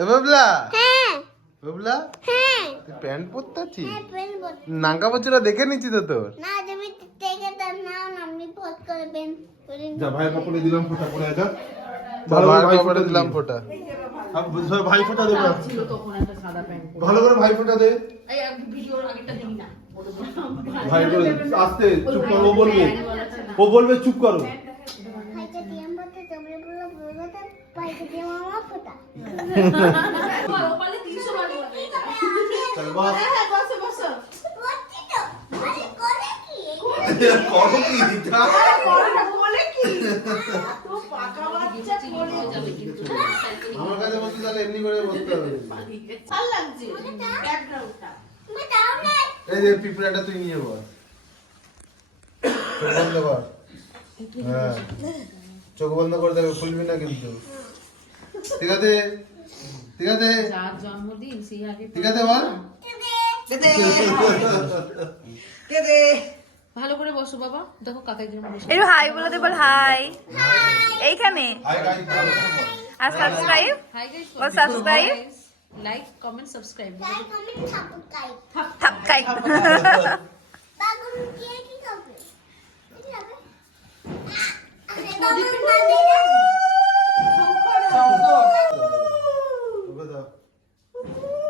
এ বাবলা হ্যাঁ বাবলা হ্যাঁ প্যান্ট পরতে আছিস? হ্যাঁ পেন পড়তে। নাঙ্গা বছরা দেখে নিচ্ছি তো তোর। না তুমি থেকে তার নাও না আমি পড় করে পেন যা ভাই কাপড়ে দিলাম ফোঁটা পরে যা ভালো করে দিলাম ফোটা। ভাই ফোঁটা দেবে ভালো করে ভাই ফোঁটা দে ভাই করে আস্তে চুপ করো ও বলবে চুপ করো ভাইকে দিয়ে পড়তে তোমরা বলো বলবো তো ভাইকে দিয়ে মামা ফোটা চল বস পড়ছি তো আরে করে কি করো কি যা আমার কাছে বসে তাহলে এমনি করে বসতে হবে তুমি দাও না এই যে পিঁপড়াটা তুই নিয়ে বল। চোখ বন্ধ কর। হ্যাঁ চোখ বন্ধ করে দেবে, খুলবি না কিন্তু। ঠিক আছে ঠিক আছে যার জন্মদিন সেই আগে ঠিক আছে বল। ভালো করে বসো বাবা, দেখো কাকার জন্য বসে। একটু হাই বলে দে, বল হাই। এইখানে হাই গাইস আর সাবস্ক্রাইব, হাই গাইস, বল সাবস্ক্রাইব, লাইক কমেন্ট সাবস্ক্রাইব। তাই কমেন্ট সাবস্ক্রাইব থাপকাই। বাগুন কি করবে কি হবে আরে বাবা মানে না ওকে দাও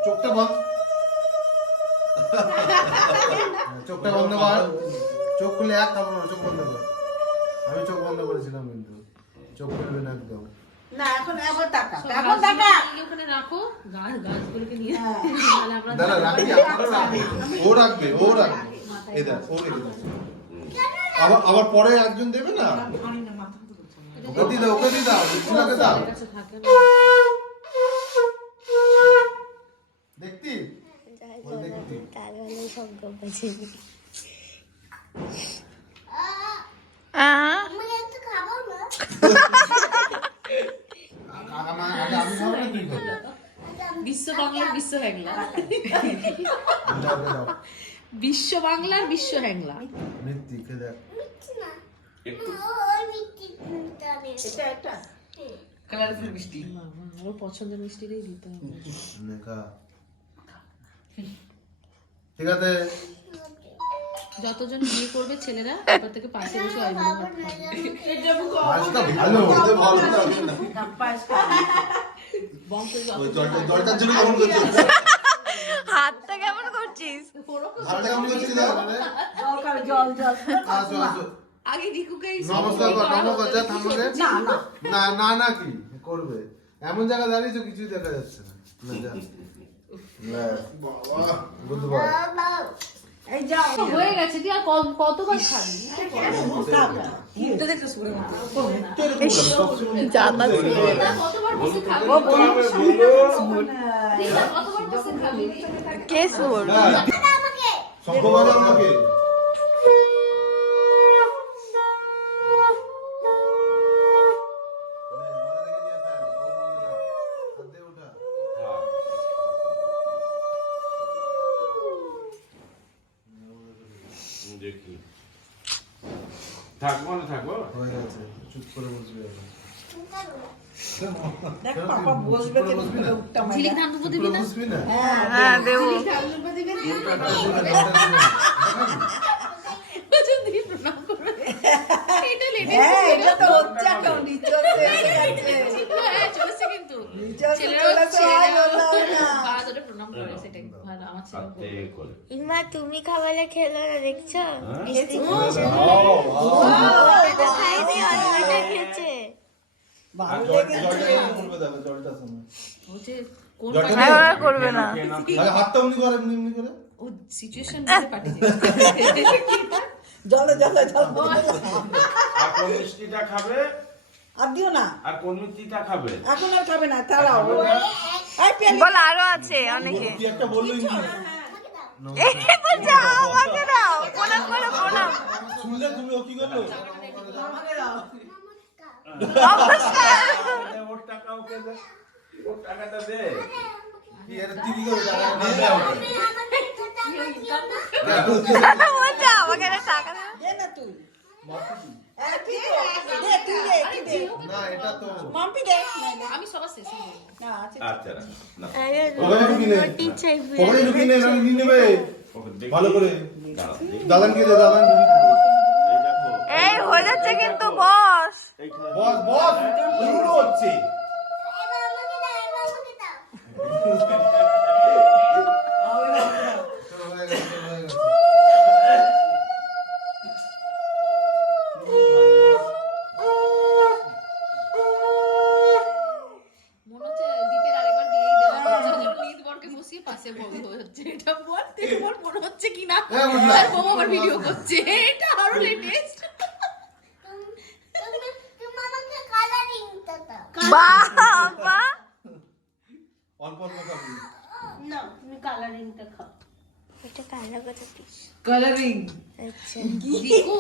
চোখটা বন্ধ চোখটা বন্ধ কর। চোখ খুলে এক কাপড় চোখ বন্ধ কর। আমি চোখ বন্ধ করেছিলাম কিন্তু চোখ খুলবে না একদম। এই ওখানে রাখো, গাছগুলোকে নিয়ে তাহলে আমরা দাদা রাখি ও রাখবে এই দেখ ও রেখে দাও আবার পরে একজন দেবে না ওকে দিয়ে দাও ওকে দিয়ে দাও বিছুলাকে দাও। আমাদের কাছে থাকে না। দেখতি বল দেখতি। তাহলে শব্দ বাজে আমি একটু খাবো না আগে আমি খাবো না তুই খাবি? বিশ্ব বাংলার বিশ্ব হ্যাংলা, দাও, ওকে দাও। বিশ্ব বাংলার বিশ্ব হ্যাংলা। মিথ্যি খেয়ে দেখ। মিষ্টি না ওই মিষ্টি এটা কালারফুল মিষ্টি ওর পছন্দের মিষ্টিটাই দিতে হবে। নেকা। ঠিক আছে যতজন বিয়ে করবে ছেলেরা এবার থেকে পাশে বসে আইবুড়ো ভাত খাবে। আজটা ভালো বংশের ওই যত জলটার জন্য কেমন করছিস হাতটা কেমন করছিস? হাতটা কেমন করছিস দাদা আসো আসো আগে রিকুকে নমস্কার কর নমস্কার যা থামো রে। না না না কি করবে এমন জায়গা দাঁড়িয়েছো কিছুই দেখা যাচ্ছে না। না যা বাবা গুড বয়। হয়ে গেছে, তুই আর কতবার খাবি? কতবার বসে খাবি? রিতা, কতবার বসে খাবি? কে সুর? আমাকে শঙ্খ বাজাও আমাকে দেখি থাকবো না থাকবো হয়ে গেছে চুপ করে বসবি এখন। দেখ পাপা বসবে তো বসবি না? ঝিলিক ধান দুপুর দিবি না? বসবি না? হ্যাঁ দেবো। বছর দিয়ে প্রণাম করবে। এটা লেডি হ্যাঁ এটা তো হচ্ছে এখন নিচে এসে গেছে হ্যাঁ চলেছে কিন্তু নিচে ছেলেরাও চলেছে আয় বললাম না বাবা তোরে প্রণাম করে, সেটাই ভালো। আমার ছেলে হাতে করে ইমা তুমি খাবারে খেলো না দেখছো খাইনি অন্যটা খেয়েছে ভালো জলটা লেগেছে কেমন করবে দাদা জলটা শোনো বলছে কোন জলটা হ্যাঁ, ওরা করবে না। আরে হাতটা এমনি করে এমনি করে ও সিচুয়েশন বুঝে পাঠিয়ে জলে জলে জল আর কোন মিষ্টিটা খাবে আর দিও না আর কোন মিষ্টিটা খাবে এখন আর খাবে না তারাও আই পেন বল আরো আছে অনেকে। কি একটা বললো ইংলিশ বলছে আমাকে দাও, প্রণাম করো প্রণাম। শুনলে তুমি ও কি করলো নমস্কার। ওর টাকা ওকে দে, ওর টাকাটা দে। কি এর দিদি করে টাকা না দাও বলছে আমাকে একটা টাকা দাও। দে না তুই তুই দে তুই দে না এটা তো মাম্পি দে আমি সবার শেষে বলবো। আচ্ছা রাখ। না, পকেটে ঢুকিয়ে নে। পকেটে ঢুকিয়ে নে, নাহলে নিয়ে নেবে। ওকে দেখি। ভালো করে। দাঁড়াও, দেখি। দাদানকে দে, দাদান। এই দেখো। এই হয়ে যাচ্ছে কিন্তু বস। এইখানে বস, বস, উল্টো হচ্ছে। এবার আমাকে দাও, এবার আমাকে দাও। চলো, হয়ে গেছে, চলো, হয়ে গেছে। মনে হচ্ছে দীপের আরেকবার দিয়েই দেওয়া হচ্ছে, যেমন নিজ বরকে বসিয়ে পাশে বউ হচ্ছে। এটা বল দেখে বল মনে হচ্ছে কিনা আর বউ আবার ভিডিও করছে। এটা আরো লেটেস্ট। তুমি আমাকে কালারিংটা দাও। বাবা অল্প অল্প খাবি। না, তুমি কালারিংটা খাও। এটা কালো কথা পিস। কালারিং আচ্ছা রিকু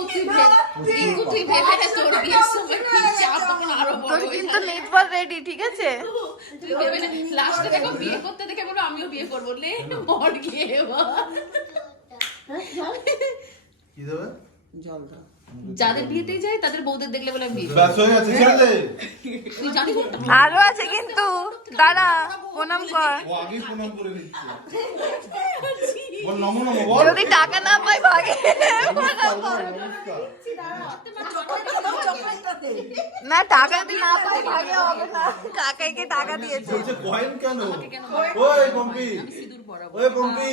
তুই ভেবে নে তোর বিয়ের সময় কি চাপ তখন আরো বড় তোর হয়ে কিন্তু যাবে। লিটবল রেডি, ঠিক আছে? তুই ভেবে নে লাস্টে দেখো বিয়ে করতে দেখে বলবো আমিও বিয়ে করবো। লে মর গিয়ে এবার। কি দেবে? জল দাও। যাদের বিয়েতেই যাই তাদের বউদের দেখলে বলে আমি বিয়ে করবো। ব্যাস হয়ে গেছে, ছেড়ে দে। তুই জানি কোনটা? আরো আছে কিন্তু, দাঁড়া প্রণাম কর। ও আগেই প্রণাম করে নিচ্ছে। বল নমো নমো বল। যদি টাকা না পাই ভাগে। নমস্কার বল, নমস্কার। চকলেটটা দে। না টাকা যদি না পাই ভাগে হবে না। কাকাইকে টাকা দিয়েছে। বলছে কয়েন কেন? কেন ওই পম্পি, আমি সিঁদুর পরাবো। ওই পম্পি,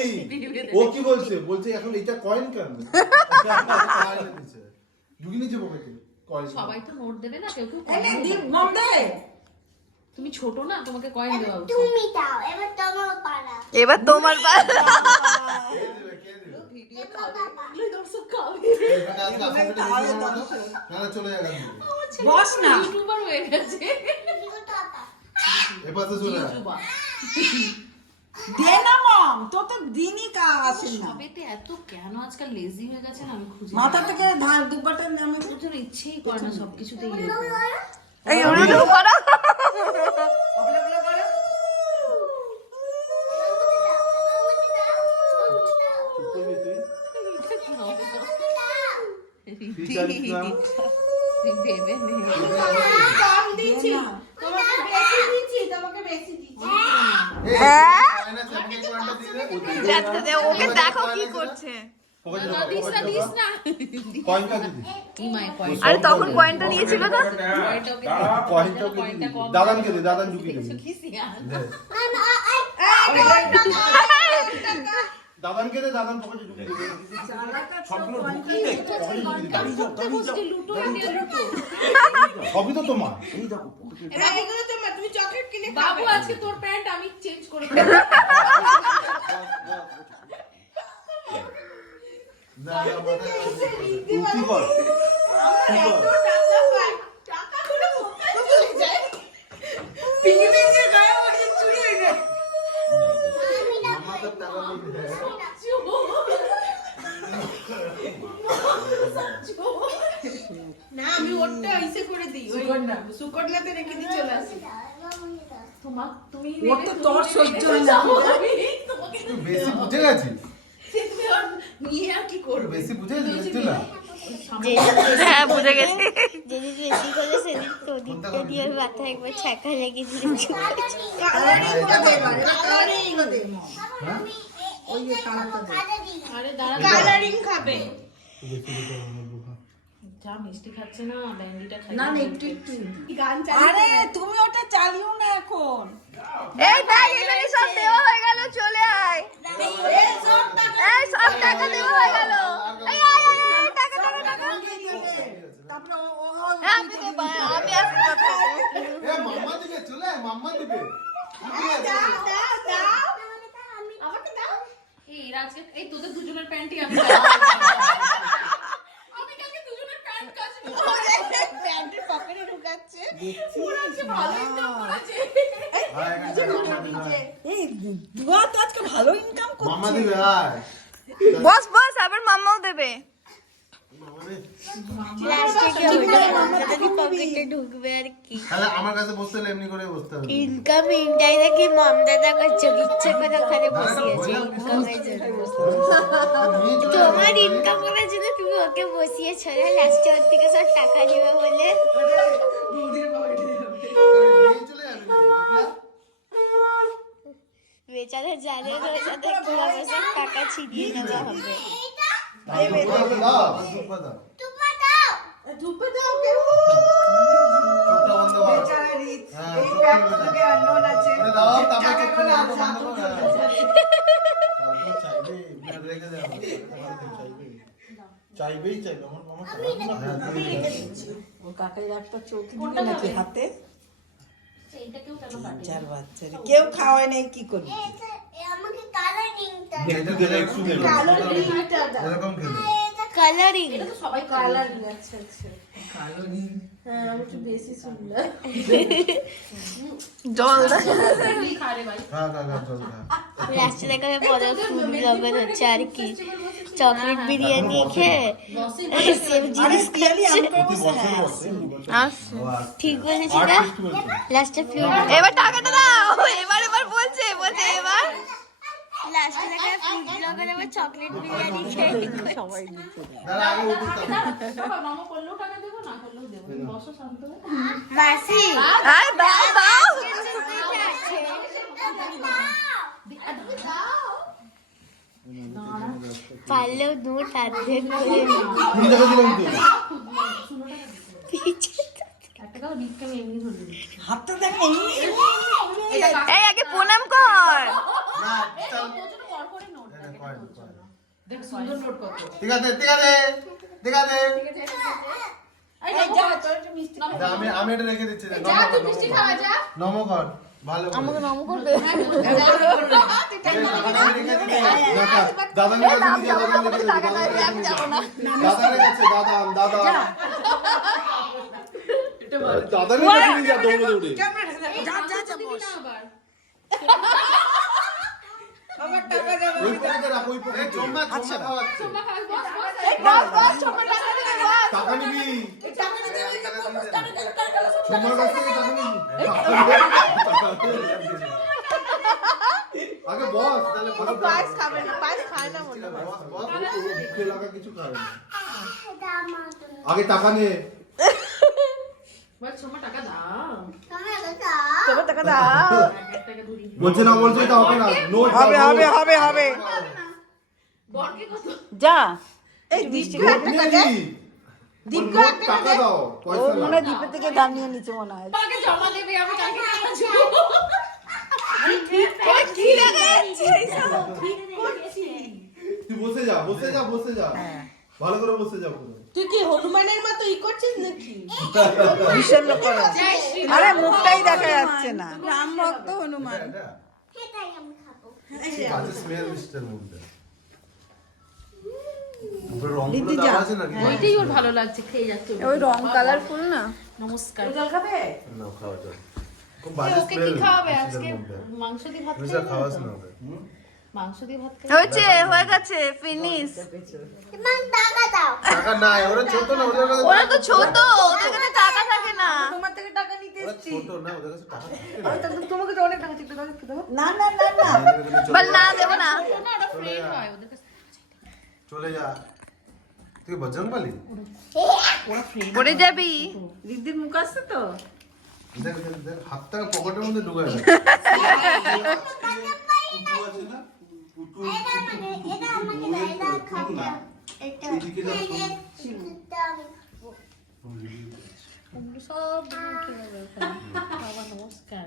ও কি বলছে? বলছে এখন এটা কয়েন কেন? কয়েন দিছে। ঢুকিয়ে নিচ্ছে পকেটে কয়েন। সবাই তো নোট দেবে না, কেউ কেউ এই নে, কয়েন দিন, দেবে। মম দে। তুমি ছোট না, তোমাকে কয়েন দেওয়া উচিত। তুমি দাও, এবার তোমার পালা। এবার তোমার পালা। কে দিবে, কে দিবে? এগুলোই দর্শক খাবে। এখানে আজকে আসাম থেকে ভিডিও বানাবো তো? না, না, চলে যাবে এখান থেকে। বস না। ইউটিউবার হয়ে গেছে। এদিকে টাকা। এপাশে চলে যাবে। ইউটিউবার। দে না মম, তো তো দিনই কা আসে না। সবেতে এত কেন আজকাল লেজি হয়ে গেছে না, আমি খুঁজে মাথা থেকে ধার দুবাটা নামে ওর জন্য ইচ্ছেই করে না সবকিছুতেই এই উড়ু করো। চুপ করবি তুই? ভেবে নে। এই, হ্যাঁ? কয়েন আছে, আমাকে কয়েনটা দিয়ে দে। যাচ্ছে দে, ওকে দেখো কি করছে। পকেটে না, ঢোকা, দিস না, পকেটে দিস ঢোকা। না। কয়েনটা দিদি। ইমাই কয়েন। আরে তখন কয়েনটা নিয়েছিল না? কয়েনটা ওকে দে। কয়েনটা ওকে দিয়ে দিবি। দাদানকে দে, দাদান ঢুকিয়ে দেবে। খিসিয়ান। দাদানকে দে, দাদান পকেটে ঢুকিয়ে দেবে। সবগুলো ঢুকিয়ে দে, পকেটে ঢুকিয়ে দে। করতে বসছি, লুটো আগে লুটো। সবই তো তোমার। বাবু আজকে তোর প্যান্ট আমি চেঞ্জ করে দেবো। না, না, মাথায় আছে। তুই কি কর? কি কর? আমাদের টাকা দিতে হবে। না আমি ওরটা ইসে করে দিই ওই সুকন্যাতে রেখে দিয়ে চলে আসি। তোমার তুমি ওর তো তোর সহ্য হয় না। তোমাকে তুই বেশি বুঝে গেছিস? তুমি আর নিয়ে আর কি তুই করবে? বেশি বুঝে গেছিস তুই না? হ্যাঁ বুঝে গেছি। যদি বেশি করে সেদিন প্রদীপটা দিয়ে ওর মাথায় একবার ছাকা লেগে দিয়েছিল। কালারিংটা দে এবার, এবার কালারিং দে মম। হ্যাঁ? ওই যে কালারটা দে। আরে দাঁড়া, কালারিং খাবে। যা মিষ্টি খাচ্ছে না, ব্যান্ডিটা খাই। না না একটু একটু। গান আরে তুমি ওটা চালিও না এখন। এই ব্যাগ এখানে সব দেওয়া হয়ে গেল, চলে আয়। এই সব টাকা দেওয়া হয়ে গেল। এই আয় আয় আয়, টাকা টাকা টাকা। তারপরে ও হ্যাঁ, আমি দেবো, আমি আসবো কথা। এ, মাম্মা দিবে, চলে আয়, মাম্মা দিবে। আমাকে দাও। এই আজকে এই তোদের দুজনের প্যান্টই আমি আমি কালকে দুজনের প্যান্ট কাচবো। প্যান্টের পকেটে ঢুকাচ্ছে। ওরা আজকে ভালো ইনকাম করেছে। আয়, এখানে মাম্মা দিবে, আয়। এই দুয়া তো আজকে ভালো ইনকাম মাম্মা করছে। দিবে, আয়। বস বস, আবার মাম্মাও দেবে। মাম্মা দে। লাস্টে কি হবে? আমাদের পকেটে ঢুকবে আর কি। তাহলে আমার কাছে বসতে হলে এমনি করে বসতে হবে। ইনকাম ইনটাই নাকি মম দাদা করছে, ইচ্ছে করে ওখানে বসিয়েছে ইনকামের জন্য। নিয়ে চলে তোমার আয়। ইনকাম করার জন্য তুমি ওকে বসিয়েছো না, লাস্টে ওর থেকে সব টাকা নেবে বলে। নিয়ে চলে যাবে নাকি, বুঝলা? বেচারা জানে না ওর সাথে কি অবস্থা, টাকা ছিনিয়ে নেওয়া হবে। ধুপে দাও কেউ। চোখটা বন্ধ কর। বেচারা রিচ, হ্যাঁ, এই চোখটা ব্যাগ বন্ধ থেকে কর। unknown আছে। ওরে দাও, তারপর টাকা চোখ খুলে গুলো আবার বন্ধ কর। কাউকে চাইবে, না রেখে দেওয়া হবে। চাইবেই চাইবে, আমার মামা ওর কাকাই একটা চৌকি দিবে নাকি হাতে? 4 বাচ্চা রে। কেউ খাওয়ায় নাই, কি করবি? আমাকে কালারিংটা একটু দেবে, একটু দেবে। এরকম খেলে। কালারিং সবাই কালারিং। আচ্ছা আচ্ছা হ্যাঁ আমি একটু বেশি শুনলাম। জল খারে ভাই খা খা খা চল খা। লাস্টে দেখা যাবে পরে ফুড ব্লগার হচ্ছে আর কি, চকলেট বিরিয়ানি খেয়ে সেম জিনিস খাচ্ছে। ঠিক বলেছি না? লাস্টে ফুড, এবার টাকাটা দাও। এবার বলছে এবার লাস্টে দেখা যাবে ফুড ব্লগার আবার চকলেট বিরিয়ানি খেয়ে সবাই দাঁড়া আগে উঠতে বাবা মামা করলেও টাকা দেবো, না করলেও দেবো। বসো শান্ত হয়ে। মাসি আয় দাও পারলেও নোট অর্ধেক করে 20 টাকা দিলাম তো। একটা টাকা ভিক্ষা আমি এমনি ধরে দিই। হাতটা দেখ, এই এই আগে প্রণাম কর। না চল প্রচুর কর করে নোট এটা কয় কয়। দেখ সুন্দর নোট কত। ঠিক আছে ঠিক আছে ঠিক আছে এই এই যা, তোর একটু মিষ্টি খা। যা, আমি এটা রেখে দিচ্ছি রে। যা তুই মিষ্টি খাওয়া যা। নমো কর ভালো করে। আমাকে নম করবে। এই টাকাটা আমি রেখে দিচ্ছি। দাদা নিয়ে গেছে, নিজে দাদা নিয়ে গেছে, দাদা নিয়ে গেছে। দাদা নিয়ে গেছে, দাদা দাদা দাদা নিয়ে গেছে, নিজে দৌড়ে দৌড়ে। যা বস। আবার টাকা দেবো। ওই পকেটে রাখ, ওই পকেটে। চম্মা চম্মা খাওয়াচ্ছে। টাকা নিবি। চম্মার কাছ থেকে টাকা নিবি। আগে বস, তাহলে বস। পায়েস খাবে না, পায়েস খায় না মনে হয়। বস, বস, ও মুখে লাগা কিছু খাবে না। এটা আমার জন্য আগে টাকা নে। বল সোমা টাকা দাও। তোমার কথা তোমার টাকা দাও। এক টাকা ধরি। বলছে না, বলছে এটা হবে না। নোট দাও, হবে নোট। হবে। বরকে কত? যা, এই মিষ্টি খা, নোট টাকা নিয়ে দে। নি। নোট টাকা দাও, ও পয়সা মনে না। হয় দ্বীপের থেকে দাম নিয়ে নিচ্ছে মনে হয়। আমাকে জমা দেবে, আমি কালকে টাকা দেবো। কি দেখা যাচ্ছে এইসব? তুই বসে যা, বসে যা, বসে যা। ভালো করে বসে যা পুরো। তুই কি হনুমানের মতো ই করছিস নাকি? ভীষণ লোক করে। আরে মুখটাই দেখা যাচ্ছে না। রাম ভক্ত হনুমান। এটা সেটাই আমি খাবো কাঁচা স্মেল মিস্টার মধ্যে। উপরে রংগুলো দিদি দেওয়া যা। আছে নাকি? ওইটাই ওর ভালো লাগছে, খেয়ে যাচ্ছে। ওই রং কালারফুল না? নমস্কার। জল খাবে? না, খাওয়া যাবে। খুব বাজে ওকে কি স্মেল খাওয়াবে মিষ্টিটার আজকে? মধ্যে। মাংস দিয়ে ভাত তুই খাই যা না? খাওয়াস না ওকে। মাংস দিয়ে ভাত খাই। হয়েছে, হয়ে গেছে, ফিনিশ। তোমার টাকা দাও টাকা নাই, ওরা ছোট না, ওদের কাছে ওরা তো ছোট, ওদের কাছে টাকা থাকে না। তোমার থেকে টাকা নিতে ওরা এসেছি। ছোট না, ওদের কাছে টাকা থাকে না। তোমাকে তো অনেক টাকা চিন্তা দেবো। না। বল না দেবো না। না, ওটা ফ্রেন্ড হয় ওদের কাছে। চলে যা। তুই বজরং বলি? পড়ে যাবি। দিদির মুখ আসছে তো। দেখ দেখ দেখ, হাতটা পকেটের মধ্যে ঢুকায় রাখ। কুটু আছে না? কুটু এটা আমাকে দাও এটা খাবো এটা এদিকে দাও। এটা আমি খাবো সব খেয়ে নেবে ওখানে। বাবা নমস্কার।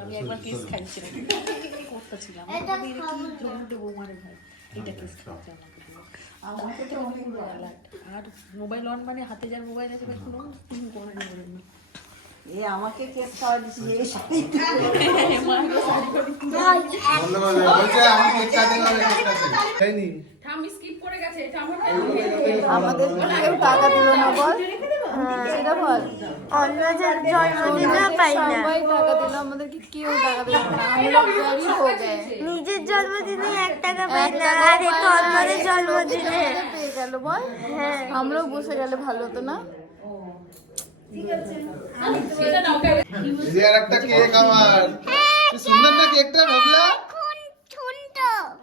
আমি একবার কেস খাইছিলাম। করতেছিলাম। এটা খাবো জমিতে বৌমারে ভাই। এটা কেস খাইছে আমাকে দিয়ে। আমাকে তো অনেক অ্যালার্ট। আর মোবাইল অন মানে হাতে যার মোবাইল আছে বের করুন, তুমি কোনো নেবেন না। এ আমাকে কেস খাওয়া দিছি এই শাড়ি। বন্ধ করে দে। বলছে আমি কেক কাটিং হবে, কেক কাটিং। খাইনি। ঠাম্মি স্কিপ করে গেছে। এটা আমার আমাদের কেউ টাকা দিল না বল। সেটা বল। অন্য জন্মদিনে পাই না। সবাই টাকা দিল, আমাদেরকে কেউ টাকা দিল না। আমরা গরিব হয়ে গেছে। নিজের জন্মদিনে 1 টাকা পাই না, আর এই তন্ময়ের জন্মদিনে পেয়ে গেল বল। হ্যাঁ, আমরাও বসে গেলে ভালো হতো না? এটা নাও। এই আর একটা কেক আমার। কি সুন্দর না কেকটা, ভাবলা?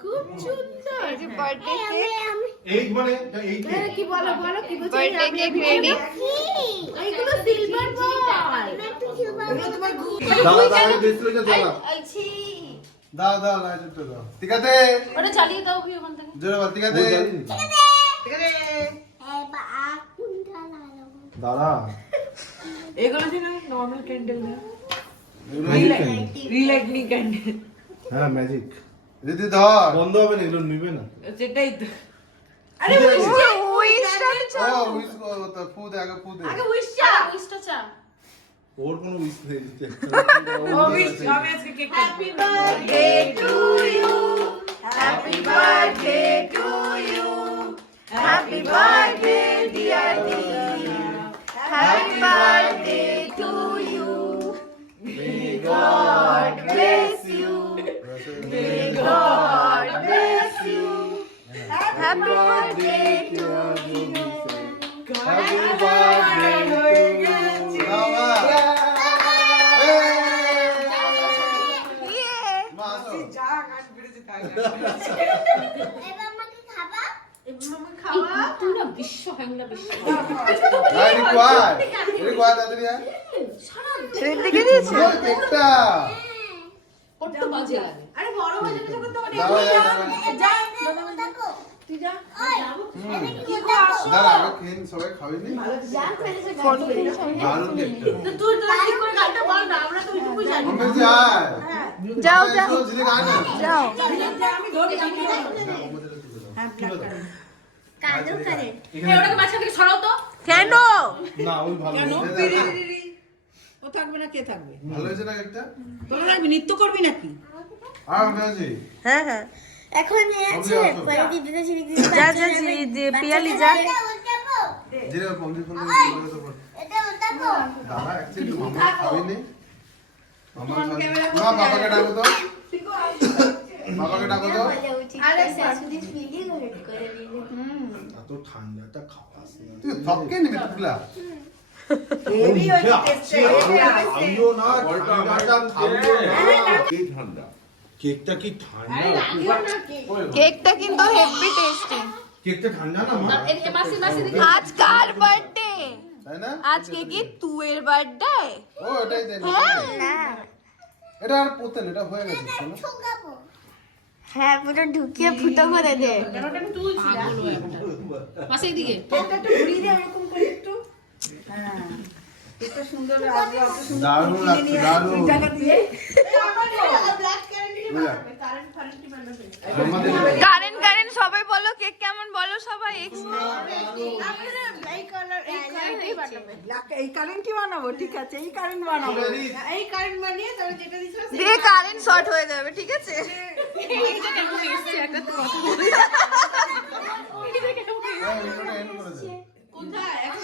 খুব সুন্দর এই যে বার্থডে কেক, এই মানে এই কি বলো বলো কি বলছো? Birthday cake ready. এইগুলো সিলভার বল। একটু সিলভার দাদা দাদা বেশ হয়ে যা দাদা। আইছি। দাও দাও লাইটারটা দাও ঠিক আছে ওটা চালিয়ে দাও কি ওখান থেকে জোরে বল ঠিক আছে দাঁড়া এগুলো ছিল নরমাল ক্যান্ডেল না হ্যাঁ ম্যাজিক দিদি ধর বন্ধ হবে না এগুলো নিবে না সেটাই তো ও উইশ তো ফু দে আগে ফু দে উইশটা চা ওর কোনো উইশ নেই আমি আজকে cake happy birthday to you happy birthday to you happy birthday dear দিদি happy birthday to you may God bless you may God bless you happy birthday to you happy birthday to বাবা মা আসো চা কাট বেড়েছে তাই এবার আমাকে খাবা তুই না বিশ্ব হ্যাংলা বিশ্ব রিকোয়ার তাড়াতাড়ি আয় দেখে দিয়েছে কেকটা কত বাজে লাগে আরে বড় হয়ে যাবে যখন তখন দাও দেখো তুই যা দাঁড়া আগে খেয়ে নি, সবাই খাবেনি দারুণ কেকটা তুই তো ঠিক করে গানটা বল না আমরা তো ওইটুকুই জানি আমি যাই যাও যাও জিরে গায় না যাও আমি ধরে জানি কালো করে ওটাকে মাঝখান থেকে সরাও তো কেন না ওই ভালো কেন হয়েছে। ও থাকবে না কে থাকবে ভালো হয়েছে না কেকটা তোরা রাখবি নৃত্য করবি নাকি আর আমি আছি হ্যাঁ হ্যাঁ এখন আছে পরে দিদিতে ছিড়ে দিতে যা যা যে পিয়ালি যা উল্টাবো জিরে পমজি ফোন এটা উল্টাবো দাঁড়া অ্যাকচুয়ালি মামা খাবেনি মামা মা বাবাকে ডাকো তো বাবাকে ডাকো তো আরে শাশুড়ি ফিলিং হট করে দিলে এত ঠান্ডাটা খাওয়াস না তুই থপকে নিবি টুকলা হেভি হচ্ছে আমিও না বলটা আমার ঠান্ডাটা খাবো এই ঠান্ডা কেকটা কি ঠান্ডা কেকটা কিন্তু হেভি টেস্টি কেকটা ঠান্ডা না মা মাসি মাসি আজ কার বার্থডে তাই না আজকে কি তুয়ের বার্থডে ও এটাই তাই না এটা আর পোতেন এটা হয়ে গেছে শোনো ঠকাবো হ্যাঁ পুরো ঢুকিয়ে ফুটো করে দে মাসি এদিকে কেকটা একটু ঘুরিয়ে দে এরকম করে একটু হ্যাঁ এটা সুন্দর আসবে অত সুন্দর দারুণ লাগছে দারুণ টাকা দিয়ে কারেন্ট কারেন্ট সবাই বলো কেক কেমন বলো সবাই এই কারেন্টই বানাবো ঠিক আছে এই কারেন্ট বানাবো এই কারেন্ট বানিয়ে তারপর যেটা দিছ দিয়ে কারেন্ট শর্ট হয়ে যাবে ঠিক আছে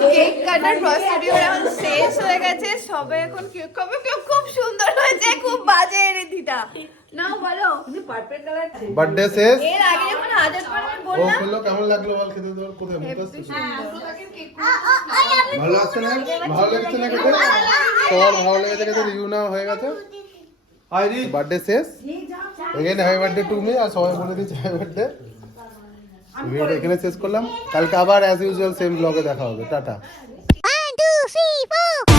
কেক কাটার প্রসিডিউর এখন শেষ হয়ে গেছে সবাই এখন কেক খাবে কেক খুব সুন্দর হয়েছে খুব বাজে রিধিটা নাও বলো পার্পল কালার বার্থডে শেষ এর আগে যখন হাজার বার আমি ও বললাম খেলো কেমন লাগলো বল খেতে তোর কোথায় মুখ আসছে আমি ভালো আসছে না ভালো লাগছে না খেতে সবার ভালো লেগেছে খেতে রিভিউ না হয়ে গেছে হাই রি বার্থডে শেষ again happy birthday to me আর সবাই বলে দিচ্ছি হ্যাপি বার্থডে ভিডিওটা এখানে শেষ করলাম কালকে আবার অ্যাজ ইউজুয়াল সেম ব্লগে দেখা হবে টাটা 1 2 3 4